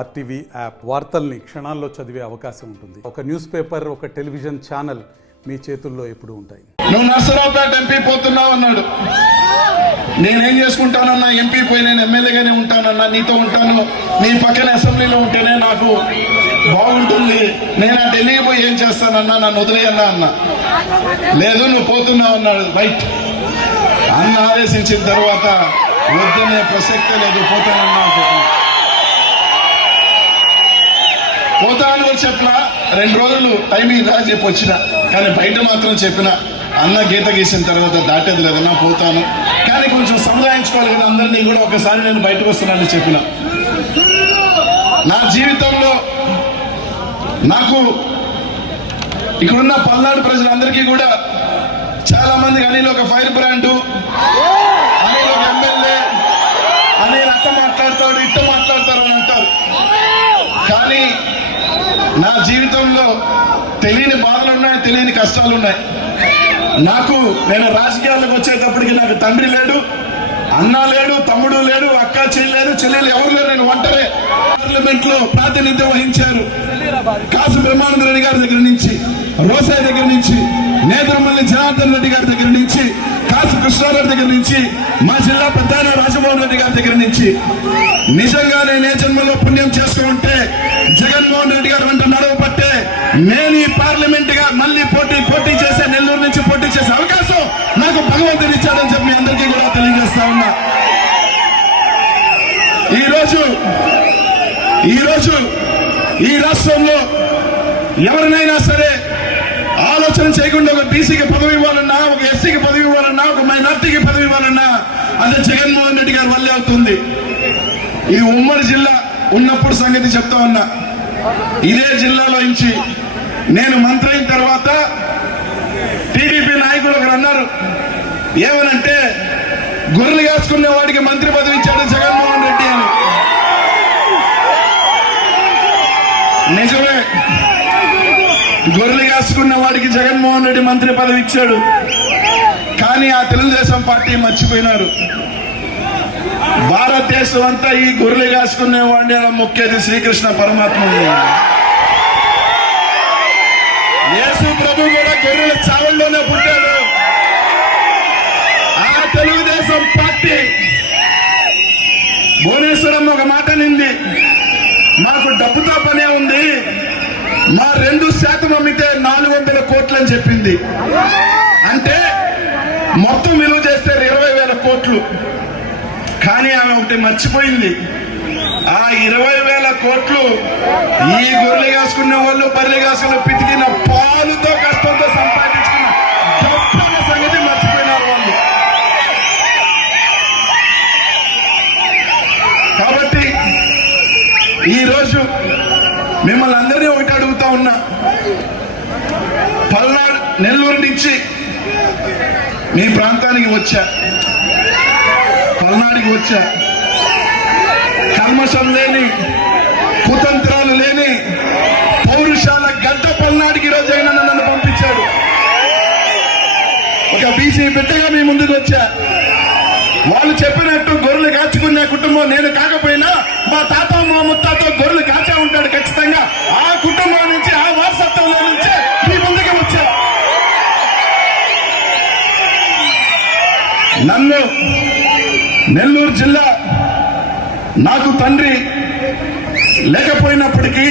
RTV app వార్తల్ని క్షణాల్లో చదివే అవకాశం ఉంటుంది. ఒక న్యూస్ పేపర్, ఒక టెలివిజన్ ఛానల్ మీ చేతుల్లో ఎప్పుడూ ఉంటాయి. నువ్వు నర్సరావుపేట ఎంపీ పోతున్నావు అన్నాడు. నేనేం చేసుకుంటానన్నా, ఎంపీ పోయి నేను ఎమ్మెల్యేగానే ఉంటానన్నా, నీతో ఉంటాను, నీ పక్కన అసెంబ్లీలో ఉంటేనే నాకు బాగుంటుంది, నేను ఆ ఢిల్లీకి పోయి ఏం చేస్తానన్నా, నన్ను వదిలేయన్నా అన్నా. లేదు నువ్వు పోతున్నావు అన్నాడు. రైట్ అన్న ఆదేశించిన తర్వాత వద్దనే ప్రసక్తే లేదు, పోతానన్నా పోతాను కూడా చెప్పిన. 2 రోజులు టైం ఇదా చెప్పి వచ్చిన, కానీ బయట మాత్రం చెప్పిన అన్న గీత గీసిన తర్వాత దాటేది లేదన్నా, పోతాను, కానీ కొంచెం సముదాయించుకోవాలి కదా అందరినీ కూడా, ఒకసారి నేను బయటకు వస్తున్నానని చెప్పిన. నా జీవితంలో నాకు ఇక్కడున్న పల్నాడు ప్రజలందరికీ కూడా చాలా మంది అనిల్ ఒక ఫైర్ బ్రాండ్, అనిల్ ఒక ఎమ్మెల్యే, అనిల్ అట్ట మాట్లాడతాడు ఇట్ట మాట్లాడతారు అని అంటారు. కానీ నా జీవితంలో తెలియని బాధలు ఉన్నాయి, తెలియని కష్టాలు ఉన్నాయి. నేను రాజకీయాలకు వచ్చేటప్పటికి నాకు తండ్రి లేడు, అన్న లేడు, తమ్ముడు లేడు, అక్క చెల్లి చెల్లెలు ఎవరు లేరు, నేను ఒంటరే. పార్లమెంట్ లో ప్రాతినిధ్యం వహించారు. కాసు బ్రహ్మానంద రెడ్డి గారి దగ్గర నుంచి, రోసయ్య దగ్గర నుంచి, నేదురుమల్లి జనార్దన్ రెడ్డి గారి దగ్గర నుంచి, కాసు కృష్ణారెడ్డి దగ్గర నుంచి, మా జిల్లా పెద్ద రాజమోహన్ రెడ్డి గారి దగ్గర నుంచి, నిజంగా నేను ఏ జన్మలో పుణ్యం చేసుకుంటే జగన్మోహన్ రెడ్డి గారు వెంట నడవబట్టే నేను ఈ పార్లమెంట్ గా మళ్ళీ పోటీ చేసే, నెల్లూరు నుంచి పోటీ చేసే అవకాశం నాకు భగవంతుడు ఇచ్చాడని చెప్పి అందరికీ కూడా తెలియజేస్తా ఉన్నా. ఈరోజు ఈ రాష్ట్రంలో ఎవరినైనా సరే ఆలోచన చేయకుండా ఒక బీసీకి పదవి ఇవ్వాలన్నా, ఒక ఎస్సీకి పదవి ఇవ్వాలన్నా, ఒక మైనార్టీకి పదవి ఇవ్వాలన్నా అదే జగన్మోహన్ రెడ్డి గారి వల్లే అవుతుంది. ఈ ఉమ్మడి జిల్లా ఉన్నప్పుడు సంగతి చెప్తా ఉన్నా. ఇదే జిల్లాలో నుంచి నేను మంత్రి అయిన తర్వాత టీడీపీ నాయకులు ఒకరు అన్నారు, ఏమనంటే గొర్రెలు కాసుకునే వాడికి మంత్రి పదవి ఇచ్చాడు జగన్మోహన్ రెడ్డి అని. నిజమే, గొర్రెలు కాసుకున్న వాడికి జగన్మోహన్ రెడ్డి మంత్రి పదవి ఇచ్చాడు. కానీ ఆ తెలుగుదేశం పార్టీ మర్చిపోయినారు. భారతదేశం అంతా ఈ గొర్రెలు కాసుకునే వాడిని అలా మొక్కేది శ్రీకృష్ణ పరమాత్మ. యేసు ప్రభు కూడా గొర్రెల చావుల్లోనే పుట్టాడు. ఆ తెలుగుదేశం పార్టీ భువనేశ్వరం ఒక మాట నింది, మాకు డబ్బుతో పనే ఉంది, మా 2% అమ్మితే 400 కోట్లు అని చెప్పింది. అంటే మొత్తం విలువ చేస్తే 20,000 కోట్లు. కానీ ఆమె ఒకటి మర్చిపోయింది, ఆ 20,000 కోట్లు ఈ గొర్రెలు కాసుకునే వాళ్ళు, బర్రెలు కాసుకున్న పితికిన పాలుతో కష్టంతో సంపాదించుకున్న గొప్ప సంగతి మర్చిపోయినారు వాళ్ళు. కాబట్టి ఈరోజు మిమ్మల్ని అందరినీ ఒకటి అడుగుతా ఉన్నా, పల్నాడు నెల్లూరు నుంచి మీ ప్రాంతానికి వచ్చా, పల్నాడికి వచ్చా, కల్మషం లేని, కుతంత్రాలు లేని పౌరుషాల గడ్డ పల్నాడికి ఈరోజు జగన్ నన్ను పంపించాడు. ఒక బీసీ బిడ్డగా మీ ముందుకు వచ్చా. వాళ్ళు చెప్పినట్టు గొర్రెలు కాచుకునే కుటుంబం నేను కాకపోయినా మా తాత మా ముత్తాత గొర్రెలు కాచే ఉంటాడు ఖచ్చితంగా. ఆ కుటుంబం నుంచి, ఆ వారసత్వంలో నుంచే మీ ముందుకు వచ్చా. నన్ను నెల్లూరు జిల్లా నాకు తండ్రి లేకపోయినప్పటికీ,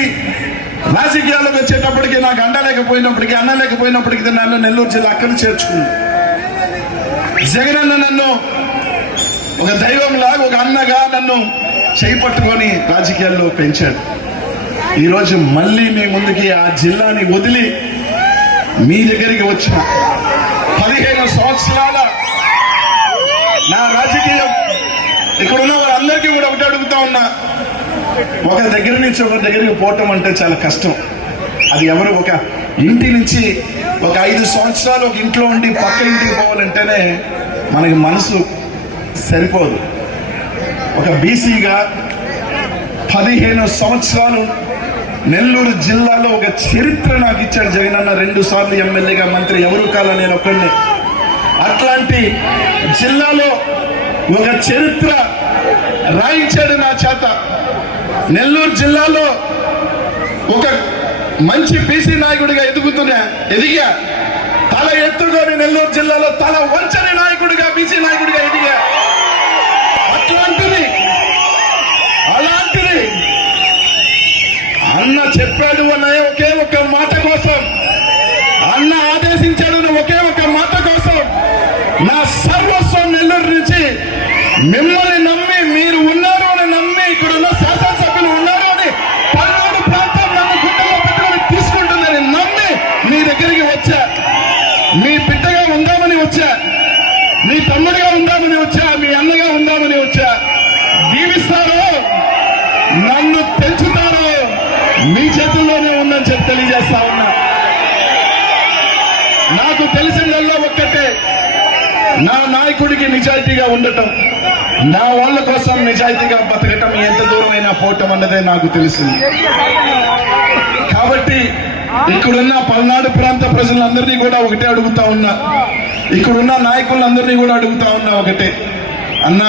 రాజకీయాలకు వచ్చేటప్పటికి నాకు అండ లేకపోయినప్పటికీ, అన్న లేకపోయినప్పటికీ నన్ను నెల్లూరు జిల్లా అక్కడ చేర్చుకుంది. జగనన్న నన్ను ఒక దైవంలాగా, ఒక అన్నగా నన్ను చేపట్టుకొని రాజకీయాల్లో పెంచాడు. ఈరోజు మళ్ళీ మీ ముందుకి ఆ జిల్లాని వదిలి మీ దగ్గరికి వచ్చిన 15 సంవత్సరాల నా రాజకీయం. ఇక్కడ ఉన్న వాళ్ళందరికీ కూడా ఒకటి అడుగుతా ఉన్నా, ఒక దగ్గర నుంచి ఒక దగ్గరికి పోవటం అంటే చాలా కష్టం. అది ఎవరు ఒక ఇంటి నుంచి ఒక 5 సంవత్సరాలు ఒక ఇంట్లో ఉండి పక్క ఇంటికి పోవాలంటేనే మనకి మనసు సరిపోదు. ఒక బీసీగా 15 సంవత్సరాలు నెల్లూరు జిల్లాలో ఒక చరిత్ర నాకు ఇచ్చాడు జగనన్న. 2 సార్లు ఎమ్మెల్యేగా, మంత్రి ఎవరు కాల నేను ఒక్కడిని. అట్లాంటి జిల్లాలో ఒక చరిత్ర రాయించాడు నా చేత. నెల్లూరు జిల్లాలో ఒక మంచి బీసీ నాయకుడిగా ఎదిగా తల ఎత్తుకొని నెల్లూరు జిల్లాలో తల వంచని నాయకుడిగా బీసీ నాయకుడిగా ఎదిగా. అలాంటిది అన్న చెప్పాడు అన్న ఒకే ఒక్క మాట కోసం, అన్న ఆదేశించాడు ఒకే ఒక్క మాట కోసం నా సర్వస్వం నెల్లూరు నుంచి మిమ్మల్ని నమ్మి, మీరు ఉన్నారు అని నమ్మి, ఇక్కడ ఉన్న శాసనసభ్యులు ఉన్నారు అని పల్నాడు ప్రాంతం నన్ను గుండెల్లో పెట్టుకొని తీసుకుంటుందని నమ్మి మీ దగ్గరికి వచ్చా. మీ బిడ్డగా ఉందామని వచ్చా, మీ తమ్ముడిగా ఉందామని వచ్చా, మీ అన్నగా ఉందామని వచ్చా. దీవిస్తారో నన్ను పెంచుతారో మీ చేతుల్లోనే ఉందని చెప్పి తెలియజేస్తా ఉన్నా. నాకు తెలిసిందల్లా ఒక్కటే, నా నాయకుడికి నిజాయితీగా ఉండటం, నా వాళ్ళ కోసం నిజాయితీగా బతకటం ఎంత దూరమైనా పోవటం అన్నదే నాకు తెలిసింది. కాబట్టి ఇక్కడున్న పల్నాడు ప్రాంత ప్రజలందరినీ కూడా ఒకటే అడుగుతా ఉన్నా, ఇక్కడున్న నాయకులందరినీ కూడా అడుగుతా ఉన్నా ఒకటే, అన్న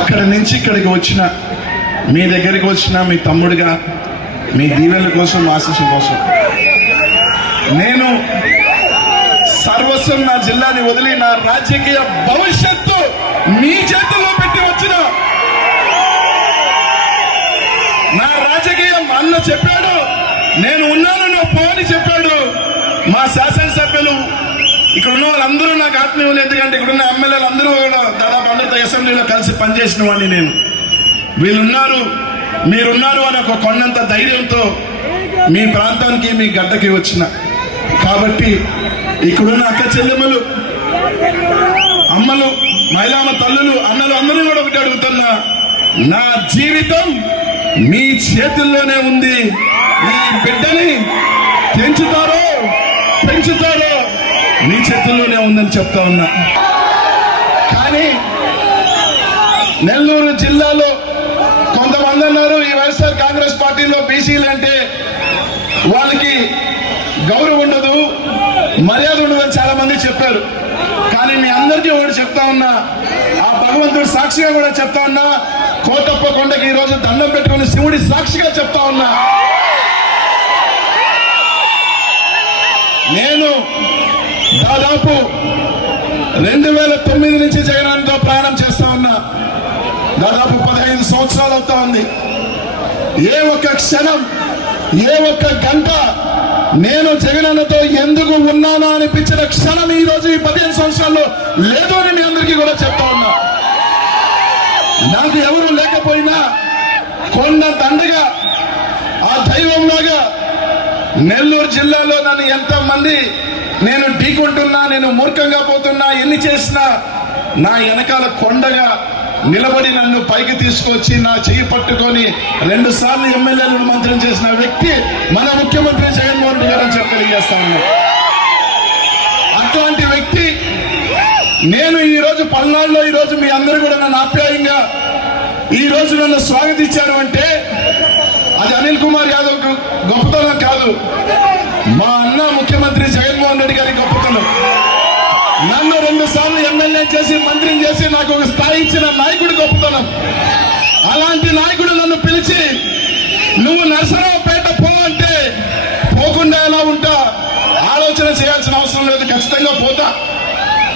అక్కడి నుంచి ఇక్కడికి వచ్చిన, మీ దగ్గరికి వచ్చిన మీ తమ్ముడిగా, మీ దీవెనల కోసం, ఆశీస్సు కోసం నేను సర్వస్వం నా జిల్లాని వదిలి నా రాజకీయ భవిష్యత్తు మీ చేతుల్లో పెట్టి వచ్చిన, నా రాజకీయం అన్న చెప్పాడు, నేను ఉన్నాను నువ్వు పో అని చెప్పాడు. మా శాసనసభ్యులు ఇక్కడ ఉన్న వాళ్ళందరూ నాకు ఆత్మీయులు, ఎందుకంటే ఇక్కడున్న ఎమ్మెల్యేలు అందరూ కూడా దాదాపు అందరితో అసెంబ్లీలో కలిసి పనిచేసిన వాడిని నేను. వీళ్ళున్నారు, మీరున్నారు అని ఒక కొండంత ధైర్యంతో మీ ప్రాంతానికి, మీ గడ్డకి వచ్చిన. కాబట్టి ఇక్కడున్న అక్క చెల్లెమ్మలు, అమ్మలు, మహిళామ తల్లులు, అన్నలు అందరూ కూడా ఒకటి అడుగుతున్నా, నా జీవితం మీ చేతుల్లోనే ఉంది. ఈ బిడ్డని పెంచుతారో మీ చేతుల్లోనే ఉందని చెప్తా ఉన్నా. కానీ నెల్లూరు జిల్లాలో కొంతమంది అన్నారు, ఈ వైఎస్ఆర్ కాంగ్రెస్ పార్టీలో బీసీలు అంటే వాళ్ళకి గౌరవం ఉండదు, మర్యాద ఉండదని చాలా మంది చెప్పారు. కానీ మీ అందరికీ ఒకటి చెప్తా ఉన్నా, ఆ భగవంతుడు సాక్షిగా కూడా చెప్తా ఉన్నా, కోటప్ప కొండకి ఈ రోజు దండం పెట్టుకుని శివుడి సాక్షిగా చెప్తా ఉన్నా, నేను దాదాపు 2009 నుంచి జగనన్నతో ప్రయాణం చేస్తా ఉన్నా. దాదాపు 15 సంవత్సరాలు అవుతా ఉంది. ఏ ఒక్క క్షణం, ఏ ఒక్క గంట నేను జగనన్నతో ఎందుకు ఉన్నానా అనిపించిన క్షణం ఈ రోజు ఈ 15 సంవత్సరాల్లో లేదు అని మీ అందరికీ కూడా చెప్తా ఉన్నా. నాకు ఎవరు లేకపోయినా కొండ దండగా, ఆ దైవంలాగా నెల్లూరు జిల్లాలో నన్ను ఎంతమంది నేను ఢీకొంటున్నా, నేను మూర్ఖంగా పోతున్నా, ఎన్ని చేసినా నా వెనకాల కొండగా నిలబడి నన్ను పైకి తీసుకొచ్చి నా చెయ్యి పట్టుకొని 2 సార్లు ఎమ్మెల్యేలను మంత్రం చేసిన వ్యక్తి మన ముఖ్యమంత్రి జగన్మోహన్ రెడ్డి గారని చెప్పి తెలియజేస్తా ఉన్నా. అట్లాంటి వ్యక్తి నేను ఈ రోజు పల్నాడులో ఈ రోజు మీ అందరూ కూడా నన్ను ఆప్యాయంగా ఈ రోజు నన్ను స్వాగతించారు అంటే అది అనిల్ కుమార్ యాదవ్ గొప్పతనం కాదు, మా అన్న ముఖ్యమంత్రి జగన్మోహన్ రెడ్డి గారి గొప్పతనం. నన్ను 2 సార్లు ఎమ్మెల్యే చేసి, మంత్రిని చేసి నాకు ఒక స్థాయి ఇచ్చిన నాయకుడి గొప్పతనం. అలాంటి నాయకుడు నన్ను పిలిచి నువ్వు నరసరావుపేట పో అంటే పోకుండా ఎలా ఉంటా, ఆలోచన చేయాల్సిన అవసరం లేదు, ఖచ్చితంగా పోతా.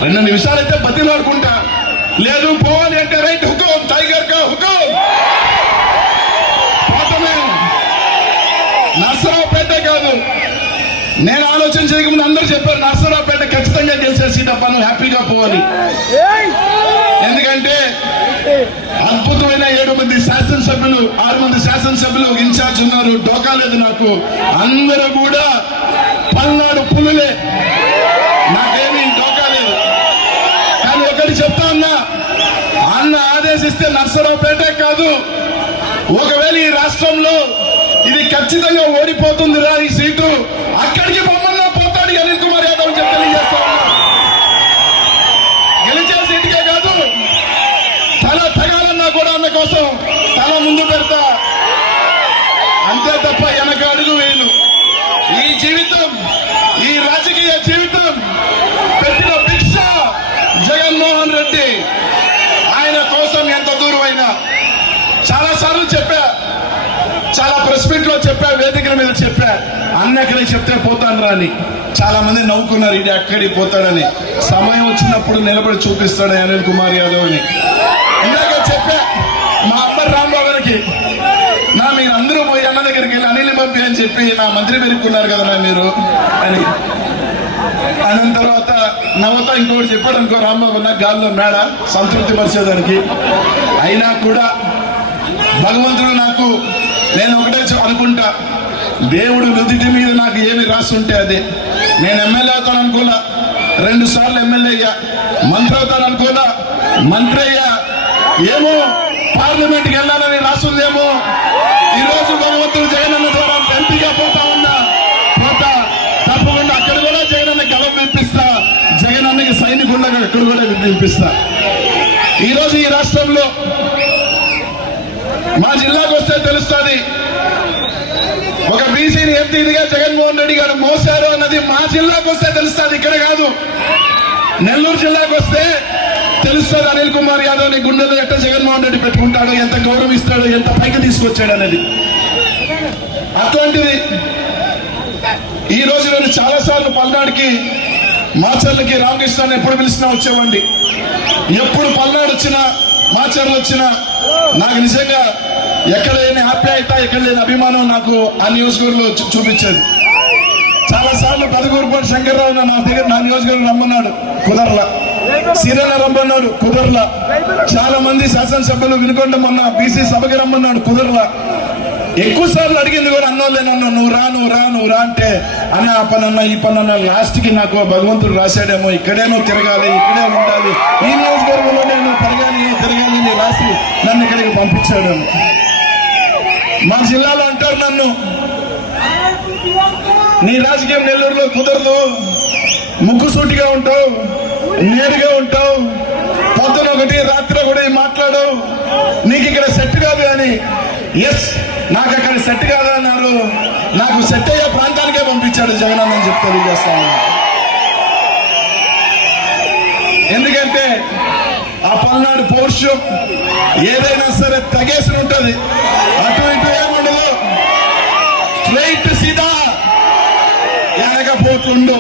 2 నిమిషాలైతే బతిలాడుకుంటా, లేదు పోవాలి అంటే రైట్ హుకుం, టైగర్ కా హుకుం, పోతమే. నరసరావుపేట కాదు, నేను ఆలోచన చేయకముందు అందరూ చెప్పారు నరసరావుపేట ఖచ్చితంగా గెలిచే సీట్ అప్ప, నువ్వు హ్యాపీగా పోవాలి. ఎందుకంటే అద్భుతమైన 7 మంది శాసనసభ్యులు, 6 మంది శాసనసభ్యులు ఇన్ఛార్జ్ ఉన్నారు, డోకా లేదు నాకు. అందరూ కూడా పల్నాడు పులులే, నాకేమీ డోకా లేదు. కానీ ఒకటి చెప్తా ఉన్నా, అన్న ఆదేశిస్తే నరసరావుపేటే కాదు, ఒకవేళ ఈ రాష్ట్రంలో ఇది ఖచ్చితంగా ఓడిపోతుందిరా ఈ సీటు, అక్కడికి బొమ్మల్లో పోతాడు అనిల్ కుమార్ యాదవ్ అని చెప్పి తెలియజేస్తా ఉన్నా. గెలిచే సీటుకే కాదు, తల తగాలన్నా కూడా అన్న కోసం తల ముందు పెడతా, అంతే తప్ప వెనక అడుగు వేయను. ఈ జీవితం, ఈ రాజకీయ జీవితం పెట్టిన భిక్ష జగన్మోహన్ రెడ్డి. ఆయన కోసం ఎంత దూరమైనా చాలా సార్లు చెప్పా, చాలా ప్రెస్ మీట్ లో చెప్పా, వేదికల మీద చెప్పా, అన్న ఎక్కడికి చెప్తే పోతాను రా అని. చాలా మంది నవ్వుకున్నారు, ఇది అక్కడికి పోతాడని. సమయం వచ్చినప్పుడు నిలబడి చూపిస్తాడు అనిల్ కుమార్ యాదవ్ అని. ఇందాక చెప్పా మా అమ్మ రాంబాబుకి, మీరు అందరూ పోయి అన్న దగ్గరికి వెళ్ళి అనిల్ పంపి అని చెప్పి నా మంత్రి పెరుగుకున్నారు కదా మీరు అని. అన్న తర్వాత నవ్వుతా ఇంకోటి చెప్పాడు అనుకో రాంబాబు, నాకు గాల్లో మేడ సంతృప్తి పరిచేదానికి. అయినా కూడా భగవంతుడు నాకు, నేను ఒకటే అనుకుంటా, దేవుడు నుదిటి మీద నాకు ఏమి రాసి ఉంటే అదే. నేను ఎమ్మెల్యే అవుతాను అనుకోలా, 2 సార్లు ఎమ్మెల్యే అయ్యా. మంత్రి అవుతాను అనుకోలా, మంత్రి అయ్యా. ఏమో పార్లమెంట్కి వెళ్ళాలని రాసుందేమో. ఈ రోజు భగవంతుడు జగనన్న ద్వారా ఎంపీగా పోతా ఉన్నా, తప్పకుండా అక్కడ కూడా జగనన్న గలం వినిపిస్తా, జగనన్నకి సైనికులుగా అక్కడ కూడా వినిపిస్తా. ఈ రోజు ఈ రాష్ట్రంలో మా జిల్లాకు వస్తే తెలుస్తుంది, ఒక బీసీని ఎంత ఇదిగా జగన్మోహన్ రెడ్డి గారు మోసారు అన్నది మా జిల్లాకు వస్తే తెలుస్తుంది, ఇక్కడ కాదు. నెల్లూరు జిల్లాకు వస్తే తెలుస్తుంది అనిల్ కుమార్ యాదవ్ ని గుండెల్లో ఎట్ట జగన్మోహన్ రెడ్డి పెట్టుకుంటాడు, ఎంత గౌరవిస్తాడు, ఎంత పైకి తీసుకొచ్చాడు అనేది. అటువంటిది ఈ రోజు నేను చాలా సార్లు పల్నాడుకి, మాచర్లకి రామకృష్ణాన్ని ఎప్పుడు పిలిచినా వచ్చేవండి. ఎప్పుడు పల్నాడు వచ్చినా, మాచర్లు వచ్చినా నాకు నిజంగా ఎక్కడ లేని ఆప్యాయత, ఎక్కడ లేని అభిమానం నాకు ఆ నియోజకవర్గంలో చూపించేది. చాలా సార్లు పెదకూరుపాటి శంకర్రావు నా దగ్గర నా నియోజకవర్గం రమ్మన్నాడు, కుదరలా. సీరణ రమ్మన్నాడు, కుదరలా. చాలా మంది శాసనసభ్యులు వినుకొండ మొన్న బీసీ సభకి రమ్మన్నాడు, కుదరలా. ఎక్కువ సార్లు అడిగింది కూడా అన్నోళ్ళేనన్నా, నువ్వు రా అంటే అన్న ఆ పనన్నా ఈ పనన్నా. లాస్ట్ కి నాకు భగవంతుడు రాశాడేమో, ఇక్కడే నువ్వు తిరగాలి, ఇక్కడే ఉండాలి, ఈ నియోజకవర్గంలో నేను తిరగాలి అని రాసి నన్ను ఇక్కడికి పంపించాడు. మా జిల్లాలో అంటారు నన్ను, నీ రాజకీయం నెల్లూరులో కుదరదు, ముక్కుసూటిగా ఉంటావు, నేరుగా ఉంటావు, పొద్దున ఒకటి రాత్రి ఒకటి మాట్లాడవు, నీకు ఇక్కడ సెట్ కాదు అని. ఎస్, నాకు అక్కడ సెట్ కాదు అన్నారు. నాకు సెట్ అయ్యే ప్రాంతానికే పంపించాడు జగనన్న అని చెప్తే తెలియజేస్తాను. ఎందుకంటే ఆ పల్నాడు పౌరుషం ఏదైనా సరే తగేసి ఉంటుంది, అటు ఇటు ఏముండదు, స్ట్రైట్ సీదా, వెనకపోతుండు.